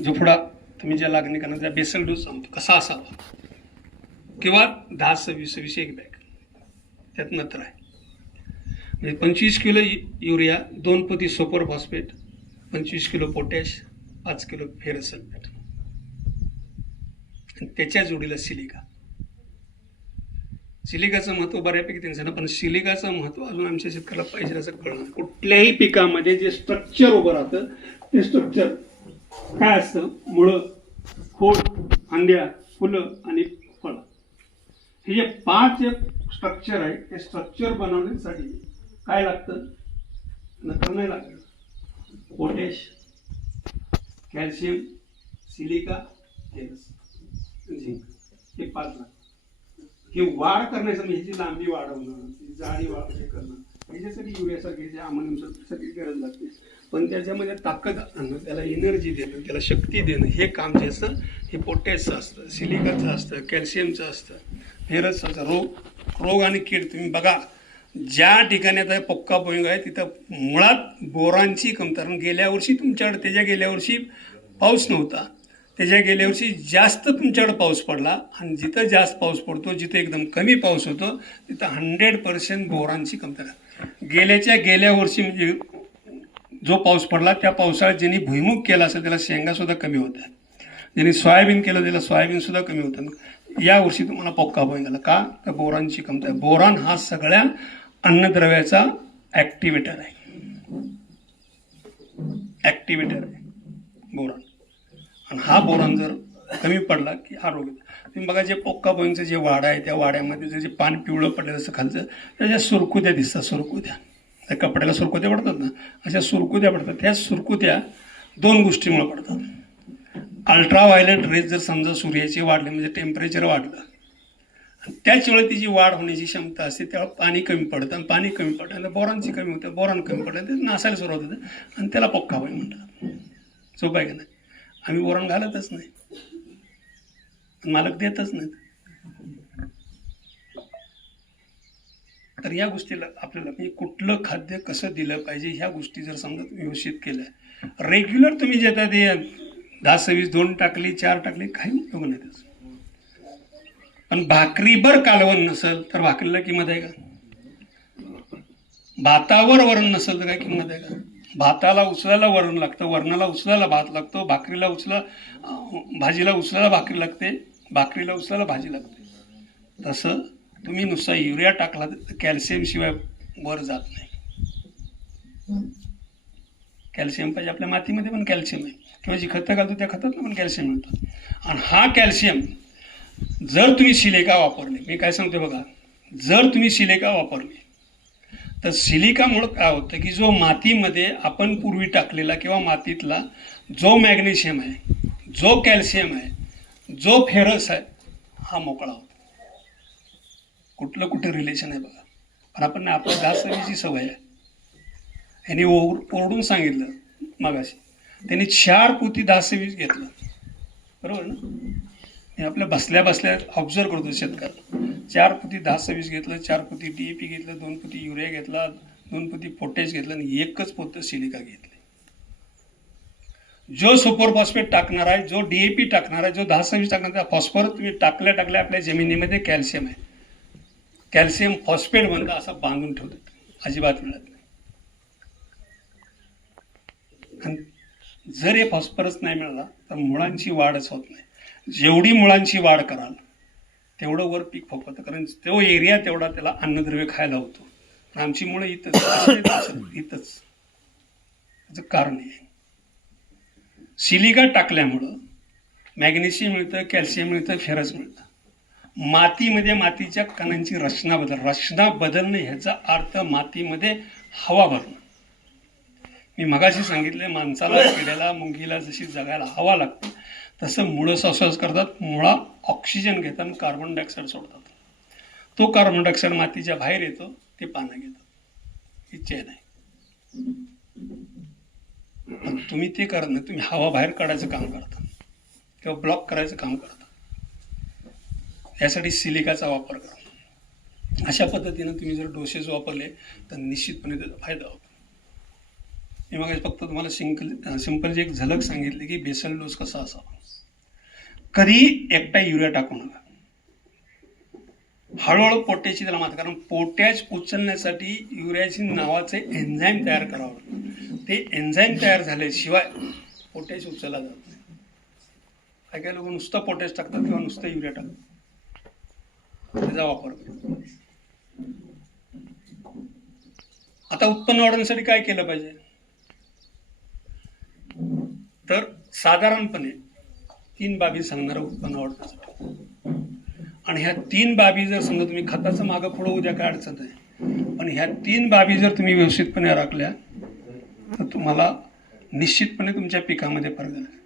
झोपडा तुम्ही ज्या लागणी करणार त्या बेसल डोस कसा असावा? किंवा दहा सव्वीस सव्वीस एक बॅग. त्यात नत्र आहे. म्हणजे पंचवीस किलो युरिया दोन पोती सुपर फॉस्फेट पंचवीस किलो पोटॅश पाच किलो फेरसल्फेट. आणि त्याच्या जोडीला सिलिका. सिलिकाचं महत्त्व बऱ्यापैकी त्यांचं ना पण सिलिकाचं महत्त्व अजून आमच्या शेतकऱ्याला पाहिजे असं कळणार. कुठल्याही पिकामध्ये जे स्ट्रक्चर उभं राहतं ते स्ट्रक्चर काय असतं? मुळं खोड अंड्या फुलं आणि फळं. हे जे पाच स्ट्रक्चर आहे ते स्ट्रक्चर बनवण्यासाठी काय लागतं? नंतर नाही लागतं. Potash calcium silica ferrous zinc हे पाच लागतं. हे वाढ करण्यासाठी ह्याची लांबी वाढवणं जाडी वाढ हे करणं त्याच्यासाठी युरियासारखी जे अमोनियम सगळी गरज लागते. पण त्याच्यामध्ये ताकद आणणं त्याला एनर्जी देणं त्याला शक्ती देणं हे काम जे असतं हे पोटॅशचं असतं सिलिकाचं असतं कॅल्शियमचं असतं. फेरसचं असतं रोग रोग आणि कीड तुम्ही बघा ज्या ठिकाणी आता पक्का पोईंग आहे तिथं मुळात बोरांची कमतरण गेल्या वर्षी तुमच्याकडे त्याच्या गेल्या वर्षी पाऊस नव्हता. त्याच्या गेल्या वर्षी जास्त तुमच्याकडे पाऊस पडला आणि जिथं जास्त पाऊस पडतो जिथं एकदम कमी पाऊस होतो तिथं हंड्रेड पर्सेंट बोरांची कमतरता गेल्याच्या गेल्या वर्षी म्हणजे जो पाऊस पडला त्या पावसाळ्यात ज्यांनी भुईमुग केला असेल त्याला शेंगासुद्धा कमी होत्या. ज्यांनी सोयाबीन केलं त्याला सोयाबीनसुद्धा कमी होतं. या वर्षी तुम्हाला पक्का पोईंग झाला. का? तर बोरांची कमतरता बोरान हा सगळ्या अन्नद्रव्याचा ॲक्टिवेटर आहे. ॲक्टिवेटर आहे. बोरान. आणि हा बोरान जर कमी पडला की हा रोग तुम्ही बघा जे पोक्का बोईंगचं जे वाडा आहे त्या वाड्यामध्ये जे- जे पान पिवळं पडलं जसं खालचं त्याच्या सुरकुत्या दिसतात सुरकुत्या. त्या कपड्याला सुरकुत्या पडतात ना? अशा सुरकुत्या पडतात. त्या सुरकुत्या दोन गोष्टीमुळे पडतात. अल्ट्राव्हायलेट रेज जर समजा सूर्याचे वाढले म्हणजे टेम्परेचर वाढलं आणि त्याच वेळेला तिची वाढ होण्याची क्षमता असते त्यावेळेला पाणी कमी पडतं. आणि पाणी कमी पडतं आणि बोरांची कमी होतं. बोरान कमी पडलं ते नासायला सुरुवात होते. आणि त्याला पक्का होईल म्हणतात. सोपं आहे का नाही? आम्ही बोरान घालतच नाही. मालक देतच नाही तर या गोष्टीला आपल्याला म्हणजे कुठलं खाद्य कसं दिलं पाहिजे ह्या गोष्टी जर समजा तुम्ही व्यवस्थित केल्या रेग्युलर तुम्ही जे आता ते दहा सव्वीस दोन टाकली चार टाकली काही उपयोग नाही त्याचं. पण भाकरीभर कालवण नसेल तर भाकरीला किंमत आहे का? भातावर वरण नसेल तर काय किंमत आहे का? भाताला उचलायला वरण लागतं वरणाला उचलायला भात लागतो भाकरीला उचला भाजीला उचलायला भाकरी लागते. भाकरीला उचलायला भाजी लागते. तसं तुम्ही नुसता युरिया टाकला तर कॅल्शियम शिवाय वर जात नाही. कॅल्शियम पाहिजे आपल्या मातीमध्ये पण कॅल्शियम आहे. किंवा जी खतं घालतो त्या खतात पण कॅल्शियम मिळतं. आणि हा कॅल्शियम जर तुम्ही सिलिका वापरले मी काय सांगते बघा जर तुम्ही सिलिका वापरली तर सिलिकामुळं काय होतं की जो मातीमध्ये आपण पूर्वी टाकलेला किंवा मातीतला जो मॅग्नेशियम आहे जो कॅल्शियम आहे जो फेरस आहे हा मोकळा होतो. कुठलं कुठं रिलेशन आहे बघा. पण आपण आपल्या दासरीची सवय आहे. ह्यांनी ओर ओरडून सांगितलं मागाशी. त्यांनी चार पोती दहा सव्वीस घेतलं. बरोबर ना? मी आपल्या बसल्या बसल्या ऑब्झर्व करतो शेतकऱ्याला. चार पोती दहा घेतलं चार पोती डी ए पी घेतलं दोन पोती युरिया घेतला दोन पोती पोटॅश घेतलं आणि एकच पोतं सिलिका घेतली. जो सुपर फॉस्फेट टाकणार आहे जो डी ए पी टाकणार आहे जो दहा सव्वीस टाकणार आहे फॉस्फर तुम्ही टाकल्या टाकल्या आपल्या जमिनीमध्ये कॅल्शियम आहे. कॅल्शियम फॉस्फेट म्हणता असं बांधून ठेवतात. अजिबात मिळत नाही. जर हे फॉस्फरस नाही मिळाला तर मुळांची वाढच होत नाही. जेवढी मुळांची वाढ कराल तेवढं वर पीक फोकवतं कारण तो एरिया तेवढा त्याला अन्नद्रव्य खायला होतो. आमची मुळं इथंच इथंच. त्याचं कारण आहे. सिलिका टाकल्यामुळं मॅग्नेशियम मिळतं कॅल्शियम मिळतं फेरस मिळतं. मातीमध्ये मातीच्या कणांची रचना बदल रचना बदलणे ह्याचा अर्थ मातीमध्ये हवा भरणं. मी मगाशी सांगितले माणसाला किड्याला मुंगीला जशी जगायला हवा लागते तसं मुळं श्वास करतात मुळा ऑक्सिजन घेतात आणि कार्बन डायऑक्साईड सोडतात. तो कार्बन डायऑक्साईड मातीच्या बाहेर येतो ते पानं घेतात. ही चेन आहे पण तुम्ही ते करत नाही तुम्ही हवा बाहेर काढायचं काम करता. किंवा ब्लॉक करायचं काम करता. यासाठी सिलिकाचा वापर करा. अशा पद्धतीनं तुम्ही जर डोसेस वापरले तर निश्चितपणे त्याचा फायदा होतो. मी मग फक्त तुम्हाला सिंकल सिंपल जी एक झलक सांगितली की बेसल डोस कसा असावा. कधी एकटा युरिया टाकू नका. हळूहळू पोटॅशची त्याला मात कारण पोटॅश उचलण्यासाठी युरियाची नावाचे एन्झाईम तयार करावं लागतं. ते एन्झाईम तयार झाल्याशिवाय पोटॅश उचलला जात नाही. काही काही लोक नुसतं पोटॅश टाकतात किंवा नुसतं युरिया टाकतात? त्याचा वापर आता उत्पन्न वाढवण्यासाठी काय केलं पाहिजे? तर साधारणपणे तीन बाबी सांगणार उत्पन्न वाढवण्यासाठी. आणि ह्या तीन बाबी जर समजा तुम्ही खताचं मागं पुढं उद्या काय अडचण आहे पण ह्या तीन बाबी जर तुम्ही व्यवस्थितपणे राखल्या तर तुम्हाला निश्चितपणे तुमच्या पिकामध्ये फरक झाला